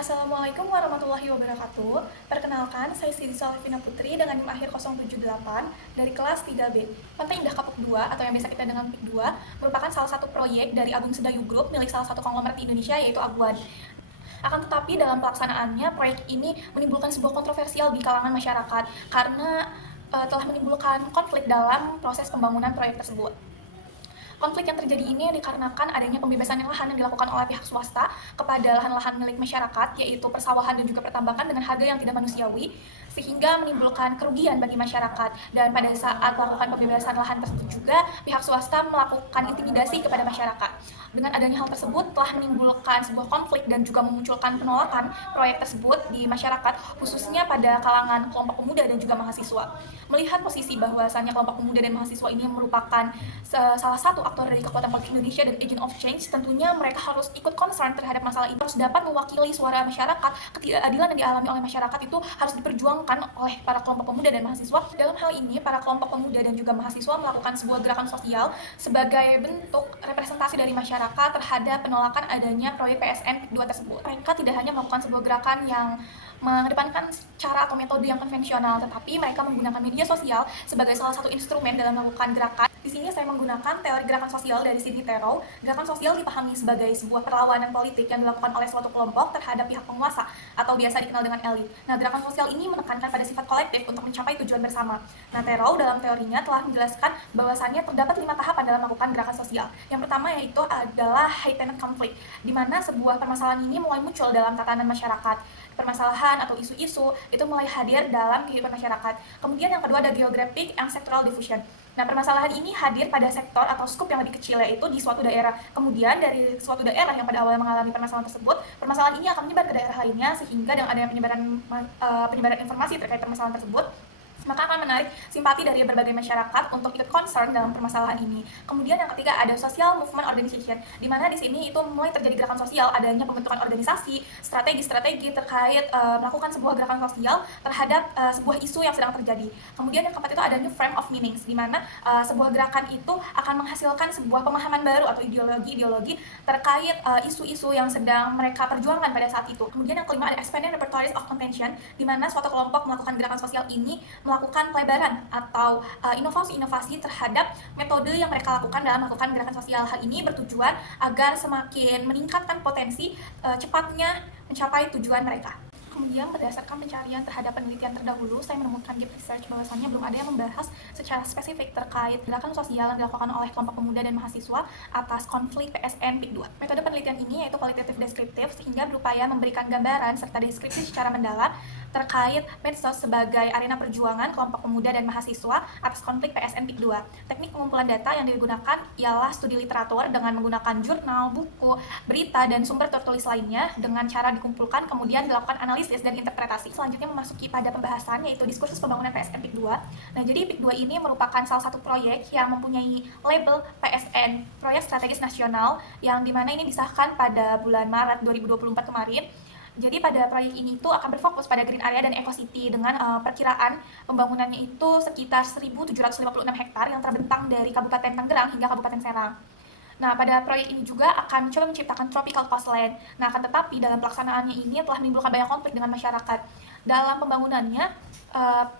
Assalamualaikum warahmatullahi wabarakatuh. Perkenalkan, saya Siti Salvina Putri dengan NIM akhir 078 dari kelas 3B. Pantai Indah Kapuk 2 atau yang biasa kita dengan PIK 2 merupakan salah satu proyek dari Agung Sedayu Group milik salah satu konglomerat di Indonesia yaitu Aguan. Akan tetapi dalam pelaksanaannya proyek ini menimbulkan sebuah kontroversial di kalangan masyarakat karena telah menimbulkan konflik dalam proses pembangunan proyek tersebut. Konflik yang terjadi ini dikarenakan adanya pembebasan lahan yang dilakukan oleh pihak swasta kepada lahan-lahan milik masyarakat, yaitu persawahan dan juga pertambangan dengan harga yang tidak manusiawi, sehingga menimbulkan kerugian bagi masyarakat. Dan pada saat melakukan pembebasan lahan tersebut juga, pihak swasta melakukan intimidasi kepada masyarakat. Dengan adanya hal tersebut telah menimbulkan sebuah konflik dan juga memunculkan penolakan proyek tersebut di masyarakat, khususnya pada kalangan kelompok pemuda dan juga mahasiswa. Melihat posisi bahwasannya kelompok pemuda dan mahasiswa ini merupakan salah satu aktor dari kekuatan politik Indonesia dan agent of change, tentunya mereka harus ikut concern terhadap masalah ini, harus dapat mewakili suara masyarakat. Ketidakadilan yang dialami oleh masyarakat itu harus diperjuangkan oleh para kelompok pemuda dan mahasiswa. Dalam hal ini, para kelompok pemuda dan juga mahasiswa melakukan sebuah gerakan sosial sebagai bentuk representasi dari masyarakat terhadap penolakan adanya proyek PSN PIK 2 tersebut. Mereka tidak hanya melakukan sebuah gerakan yang mengedepankan cara atau metode yang konvensional, tetapi mereka menggunakan media sosial sebagai salah satu instrumen dalam melakukan gerakan. Di sini saya menggunakan teori gerakan sosial dari Sidney Terrell. Gerakan sosial dipahami sebagai sebuah perlawanan politik yang dilakukan oleh suatu kelompok terhadap pihak penguasa atau biasa dikenal dengan elit. Nah, gerakan sosial ini menekankan pada sifat kolektif untuk mencapai tujuan bersama. Nah, Terrell dalam teorinya telah menjelaskan bahwasannya terdapat 5 tahapan dalam melakukan gerakan sosial. Yang pertama yaitu adalah heightened conflict, di mana sebuah permasalahan ini mulai muncul dalam tatanan masyarakat. Permasalahan atau isu-isu itu mulai hadir dalam kehidupan masyarakat. Kemudian yang kedua ada geographic and sectoral diffusion. Nah, permasalahan ini hadir pada sektor atau skup yang lebih kecil, yaitu di suatu daerah. Kemudian dari suatu daerah yang pada awalnya mengalami permasalahan tersebut, permasalahan ini akan menyebar ke daerah lainnya, sehingga dengan adanya penyebaran informasi terkait permasalahan tersebut, maka akan menarik simpati dari berbagai masyarakat untuk ikut concern dalam permasalahan ini. Kemudian yang ketiga ada social movement organization, di mana di sini itu mulai terjadi gerakan sosial, adanya pembentukan organisasi, strategi-strategi terkait melakukan sebuah gerakan sosial terhadap sebuah isu yang sedang terjadi. Kemudian yang keempat itu ada new frame of meanings, di mana sebuah gerakan itu akan menghasilkan sebuah pemahaman baru atau ideologi terkait isu-isu yang sedang mereka perjuangkan pada saat itu. Kemudian yang kelima ada expanded repertoires of contention, di mana suatu kelompok melakukan gerakan sosial ini melakukan pelebaran atau inovasi-inovasi terhadap metode yang mereka lakukan dalam melakukan gerakan sosial. Hal ini bertujuan agar semakin meningkatkan potensi cepatnya mencapai tujuan mereka. Kemudian berdasarkan pencarian terhadap penelitian terdahulu, saya menemukan di research bahwasannya belum ada yang membahas secara spesifik terkait gerakan sosial yang dilakukan oleh kelompok pemuda dan mahasiswa atas konflik PSN PIK 2. Metode penelitian ini yaitu kualitatif deskriptif, sehingga berupaya memberikan gambaran serta deskripsi secara mendalam terkait medsos sebagai arena perjuangan kelompok pemuda dan mahasiswa atas konflik PSN PIK 2. Teknik pengumpulan data yang digunakan ialah studi literatur dengan menggunakan jurnal, buku, berita, dan sumber tertulis lainnya dengan cara dikumpulkan kemudian dilakukan analisis dan interpretasi. Selanjutnya memasuki pada pembahasan yaitu diskursus pembangunan PSN PIK 2. Nah, jadi PIK 2 ini merupakan salah satu proyek yang mempunyai label PSN, Proyek Strategis Nasional, yang dimana ini disahkan pada bulan Maret 2024 kemarin. Jadi pada proyek ini itu akan berfokus pada green area dan eco city dengan perkiraan pembangunannya itu sekitar 1.756 hektar yang terbentang dari Kabupaten Tangerang hingga Kabupaten Serang. Nah, pada proyek ini juga akan mencoba menciptakan tropical coastline. Nah, akan tetapi dalam pelaksanaannya ini telah menimbulkan banyak konflik dengan masyarakat. Dalam pembangunannya,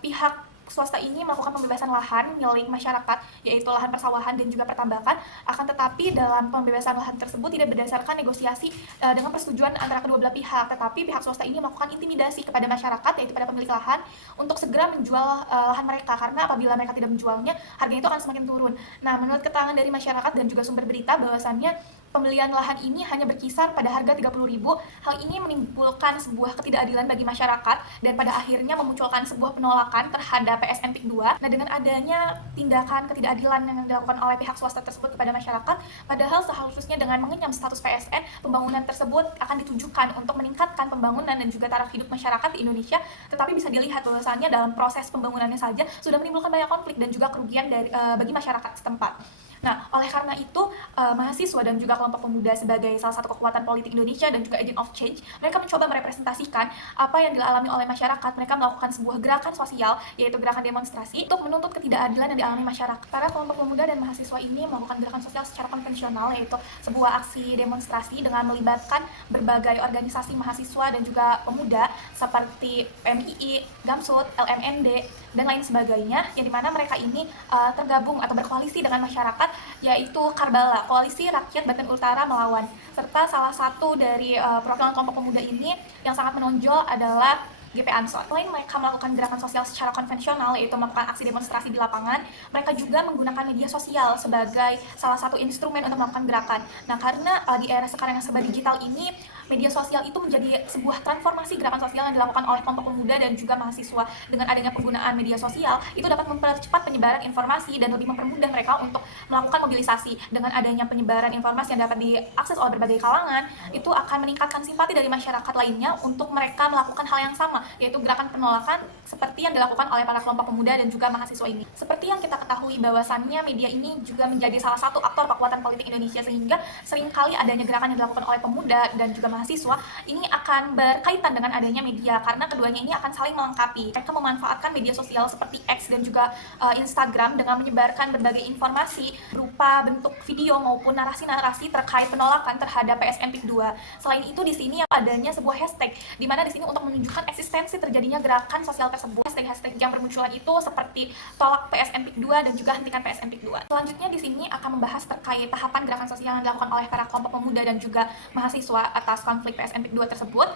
pihak swasta ini melakukan pembebasan lahan milik masyarakat, yaitu lahan persawahan dan juga pertambangan. Akan tetapi dalam pembebasan lahan tersebut tidak berdasarkan negosiasi dengan persetujuan antara kedua belah pihak, tetapi pihak swasta ini melakukan intimidasi kepada masyarakat, yaitu pada pemilik lahan, untuk segera menjual lahan mereka, karena apabila mereka tidak menjualnya, harganya itu akan semakin turun. Nah, menurut keterangan dari masyarakat dan juga sumber berita bahwasannya pembelian lahan ini hanya berkisar pada harga 30.000. Hal ini menimbulkan sebuah ketidakadilan bagi masyarakat dan pada akhirnya memunculkan sebuah penolakan terhadap PSN PIK 2. Nah, dengan adanya tindakan ketidakadilan yang dilakukan oleh pihak swasta tersebut kepada masyarakat, padahal seharusnya dengan mengenyam status PSN, pembangunan tersebut akan ditujukan untuk meningkatkan pembangunan dan juga taraf hidup masyarakat di Indonesia, tetapi bisa dilihat bahwasannya dalam proses pembangunannya saja sudah menimbulkan banyak konflik dan juga kerugian bagi masyarakat setempat. Nah, oleh karena itu, mahasiswa dan juga kelompok pemuda sebagai salah satu kekuatan politik Indonesia dan juga agent of change, mereka mencoba merepresentasikan apa yang dialami oleh masyarakat. Mereka melakukan sebuah gerakan sosial, yaitu gerakan demonstrasi, untuk menuntut ketidakadilan yang dialami masyarakat. Para kelompok pemuda dan mahasiswa ini melakukan gerakan sosial secara konvensional, yaitu sebuah aksi demonstrasi dengan melibatkan berbagai organisasi mahasiswa dan juga pemuda seperti PMII, Gamsut, LMND, dan lain sebagainya, yang dimana mereka ini tergabung atau berkoalisi dengan masyarakat, yaitu Karbala, Koalisi Rakyat Banten Utara Melawan. Serta salah satu dari perwakilan kelompok pemuda ini yang sangat menonjol adalah GP Ansor. Selain mereka melakukan gerakan sosial secara konvensional, yaitu melakukan aksi demonstrasi di lapangan, mereka juga menggunakan media sosial sebagai salah satu instrumen untuk melakukan gerakan. Nah, karena di era sekarang yang serba digital ini, media sosial itu menjadi sebuah transformasi gerakan sosial yang dilakukan oleh kelompok pemuda dan juga mahasiswa. Dengan adanya penggunaan media sosial, itu dapat mempercepat penyebaran informasi dan lebih mempermudah mereka untuk melakukan mobilisasi. Dengan adanya penyebaran informasi yang dapat diakses oleh berbagai kalangan, itu akan meningkatkan simpati dari masyarakat lainnya untuk mereka melakukan hal yang sama, yaitu gerakan penolakan seperti yang dilakukan oleh para kelompok pemuda dan juga mahasiswa ini. Seperti yang kita ketahui bahwasannya media ini juga menjadi salah satu aktor kekuatan politik Indonesia, sehingga seringkali adanya gerakan yang dilakukan oleh pemuda dan juga mahasiswa ini akan berkaitan dengan adanya media, karena keduanya ini akan saling melengkapi. Mereka memanfaatkan media sosial seperti X dan juga Instagram dengan menyebarkan berbagai informasi berupa bentuk video maupun narasi-narasi terkait penolakan terhadap PSN PIK 2. Selain itu, di sini adanya sebuah hashtag, di mana di sini untuk menunjukkan eksistensi terjadinya gerakan sosial tersebut. Hashtag-hashtag yang bermunculan itu seperti tolak PSN PIK 2 dan juga hentikan PSN PIK 2. Selanjutnya di sini akan membahas terkait tahapan gerakan sosial yang dilakukan oleh para kelompok pemuda dan juga mahasiswa atas konflik PSN PIK 2 tersebut,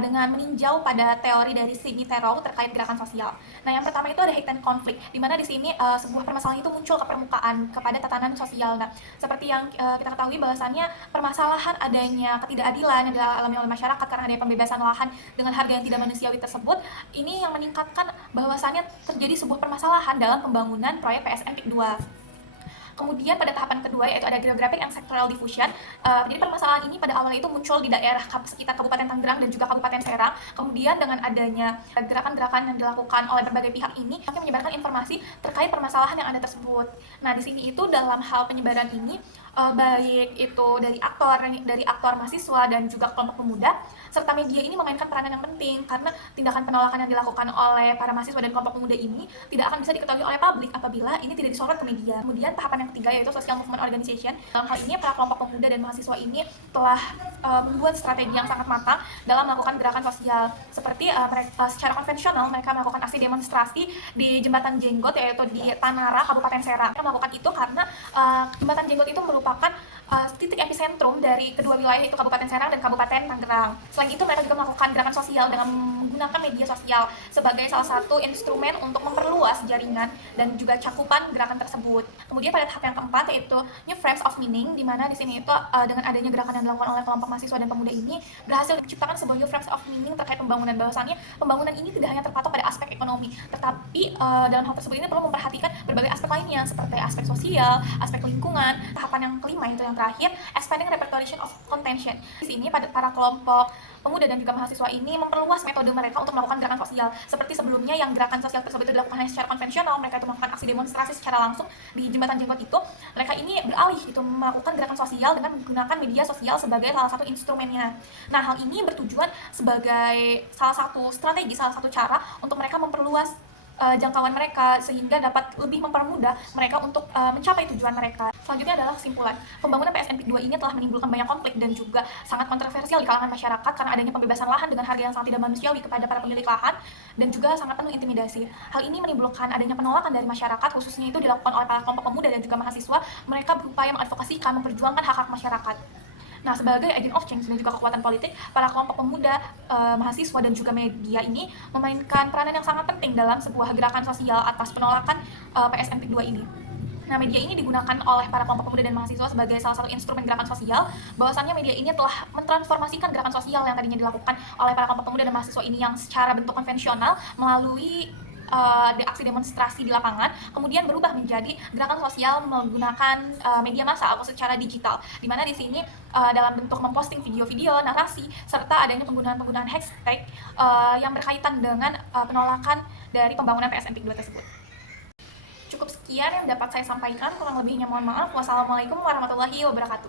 dengan meninjau pada teori dari Sidney Terrell terkait gerakan sosial. Nah, yang pertama itu ada hidden conflict, di mana di sini sebuah permasalahan itu muncul ke permukaan kepada tatanan sosial. Nah, seperti yang kita ketahui bahwasannya permasalahan adanya ketidakadilan yang dialami oleh masyarakat karena adanya pembebasan lahan dengan harga yang tidak manusiawi tersebut, ini yang meningkatkan bahwasannya terjadi sebuah permasalahan dalam pembangunan proyek PSN PIK 2. Kemudian pada tahapan kedua, yaitu ada geographic and sectoral diffusion. Jadi permasalahan ini pada awalnya itu muncul di daerah sekitar Kabupaten Tangerang dan juga Kabupaten Serang. Kemudian dengan adanya gerakan-gerakan yang dilakukan oleh berbagai pihak ini, akan menyebarkan informasi terkait permasalahan yang ada tersebut. Nah, di sini itu dalam hal penyebaran ini, baik itu dari aktor mahasiswa dan juga kelompok pemuda, serta media ini memainkan peranan yang penting, karena tindakan penolakan yang dilakukan oleh para mahasiswa dan kelompok pemuda ini tidak akan bisa diketahui oleh publik apabila ini tidak disorot ke media. Kemudian tahapan yang ketiga, yaitu social movement organization. Dalam hal ini, para kelompok pemuda dan mahasiswa ini telah membuat strategi yang sangat matang dalam melakukan gerakan sosial. Seperti secara konvensional, mereka melakukan aksi demonstrasi di Jembatan Jenggot, yaitu di Tanara, Kabupaten Serang. Mereka melakukan itu karena Jembatan Jenggot itu merupakan titik epicentrum dari kedua wilayah, yaitu Kabupaten Serang dan Kabupaten Tangerang. Selain itu, mereka juga melakukan gerakan sosial dengan menggunakan media sosial sebagai salah satu instrumen untuk memperluas jaringan dan juga cakupan gerakan tersebut. Kemudian pada tahap yang keempat, yaitu New Frames of Meaning, di mana di sini itu dengan adanya gerakan yang dilakukan oleh kelompok mahasiswa dan pemuda ini berhasil menciptakan sebuah New Frames of Meaning terkait pembangunan. Bahwasannya pembangunan ini tidak hanya terpatok pada aspek ekonomi, tetapi dalam hal tersebut ini perlu memperhatikan berbagai aspek lainnya seperti aspek sosial, aspek lingkungan. Tahapan yang kelima, itu yang terakhir, expanding repertoration of contention. Di sini pada para kelompok pemuda dan juga mahasiswa ini memperluas metode mereka untuk melakukan gerakan sosial. Seperti sebelumnya yang gerakan sosial tersebut itu dilakukan hanya secara konvensional, mereka itu melakukan aksi demonstrasi secara langsung di Jembatan Jenggot itu, mereka ini beralih itu melakukan gerakan sosial dengan menggunakan media sosial sebagai salah satu instrumennya. Nah, hal ini bertujuan sebagai salah satu strategi, salah satu cara untuk mereka memperluas jangkauan mereka sehingga dapat lebih mempermudah mereka untuk mencapai tujuan mereka. Selanjutnya adalah kesimpulan. Pembangunan PSN PIK 2 ini telah menimbulkan banyak konflik dan juga sangat kontroversial di kalangan masyarakat karena adanya pembebasan lahan dengan harga yang sangat tidak manusiawi kepada para pemilik lahan dan juga sangat penuh intimidasi. Hal ini menimbulkan adanya penolakan dari masyarakat, khususnya itu dilakukan oleh para kelompok pemuda dan juga mahasiswa. Mereka berupaya mengadvokasikan, memperjuangkan hak-hak masyarakat. Nah, sebagai agent of change dan juga kekuatan politik, para kelompok pemuda, mahasiswa dan juga media ini memainkan peranan yang sangat penting dalam sebuah gerakan sosial atas penolakan PSN PIK 2 ini. Nah, media ini digunakan oleh para kelompok pemuda dan mahasiswa sebagai salah satu instrumen gerakan sosial. Bahwasannya media ini telah mentransformasikan gerakan sosial yang tadinya dilakukan oleh para kelompok pemuda dan mahasiswa ini yang secara bentuk konvensional melalui aksi demonstrasi di lapangan, kemudian berubah menjadi gerakan sosial menggunakan media massa atau secara digital, di mana di sini dalam bentuk memposting video-video, narasi, serta adanya penggunaan hashtag yang berkaitan dengan penolakan dari pembangunan PSN PIK 2 tersebut. Cukup sekian yang dapat saya sampaikan, kurang lebihnya mohon maaf. Wassalamualaikum warahmatullahi wabarakatuh.